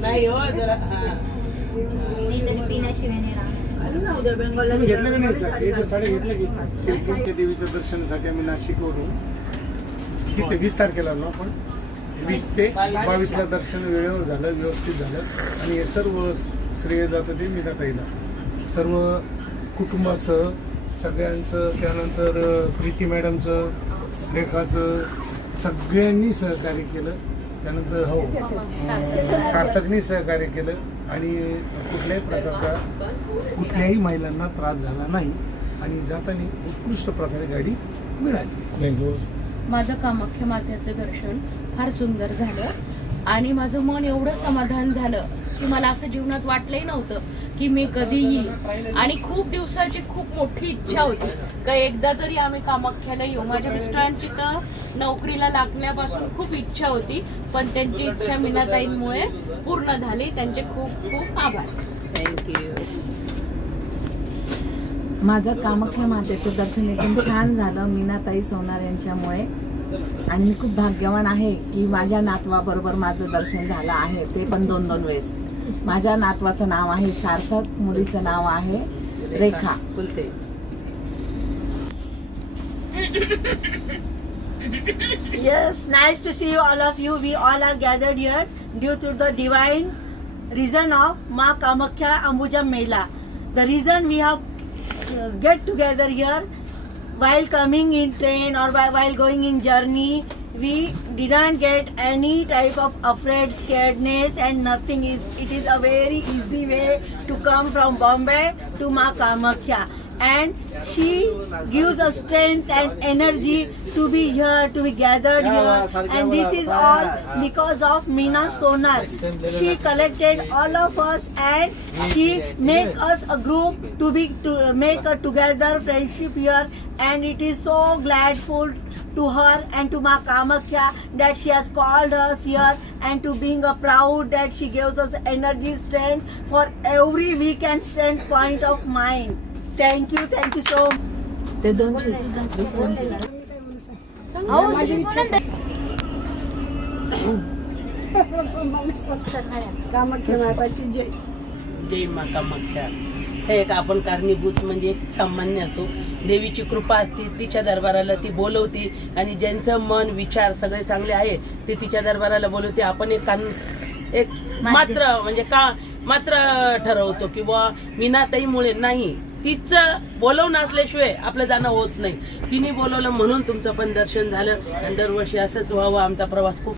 नाही हो जरा देवीच्या दर्शनासाठी आम्ही नाशिकवरून तिथे 20 तारखेला आलो आपण. 20 ते 22 ला दर्शन वेळेवर झालं, व्यवस्थित झालं. आणि हे सर्व श्रेय जातं ते मीनाताईला, सर्व कुटुंबासह सगळ्यांचं. त्यानंतर प्रीती मॅडमचं, रेखाचं, सगळ्यांनी सहकार्य केलं. त्यानंतर हो सार्थकनी सहकार्य केलं आणि कुठल्याही प्रकारचा कुठल्याही महिलांना त्रास झाला नाही आणि जाताना उत्कृष्ट प्रकारे गाडी मिळाली. माझं कामाख्या मातेचं दर्शन फार सुंदर झालं आणि माझं मन एवढं समाधान झालं की मला असं जीवनात वाटलंही नव्हतं की मी कधी येईल. आणि खूप दिवसाची खूप मोठी इच्छा होती का एकदा तरी आम्ही कामाख्याला येऊ. माझ्या मिस्टरांची तर नोकरीला लागण्यापासून खूप इच्छा होती, पण त्यांची इच्छा मीनाताईंमुळे पूर्ण झाली. त्यांचे खूप खूप आभार. थँक्यू. माझं कामाख्या मातेचं दर्शन एकदम छान झालं मीनाताई सोनार यांच्यामुळे. आणि मी खूप भाग्यवान आहे की माझ्या नातवाबरोबर माझं दर्शन झालं आहे, ते पण 2-2 वेळेस. माझ्या नातवाचं नाव आहे सार्थक, मुलीचं नाव आहे रेखा. बोलते Yes, nice to see you, all of you. We all are gathered here due to the divine reason of Ma Kamakhya Ambujam Mela. The reason we have get together here while coming in train or while going in journey, we didn't get any type of afraid, scaredness and nothing. It is a very easy way to come from Bombay to Ma Kamakhya. And she gives us strength and energy to be here, to be gathered here. And this is all because of Meena Sonar. She collected all of us and she make us a group to make a together friendship here. And it is so gladful to her and to Ma Kamakhya that she has called us here, and to being a proud that she gives us energy, strength for every week and strength point of mind. Thank you so much. ते 200 जय मा कामाख्या. हे एक आपण कारणीभूत म्हणजे एक सामान्य असतो. देवीची कृपा असते, तिच्या दरबाराला ती बोलवती आणि ज्यांचं मन विचार सगळे चांगले आहे ते तिच्या दरबाराला बोलवते. आपण एक मात्र म्हणजे मात्र ठरवतो की बुवा मीनाताईमुळे नाही, तिचं बोलवणं असल्याशिवाय आपलं जाणं होत नाही. तिने बोलवलं म्हणून तुमचं पण दर्शन झालं आणि दरवर्षी असंच व्हावं. आमचा प्रवास खूप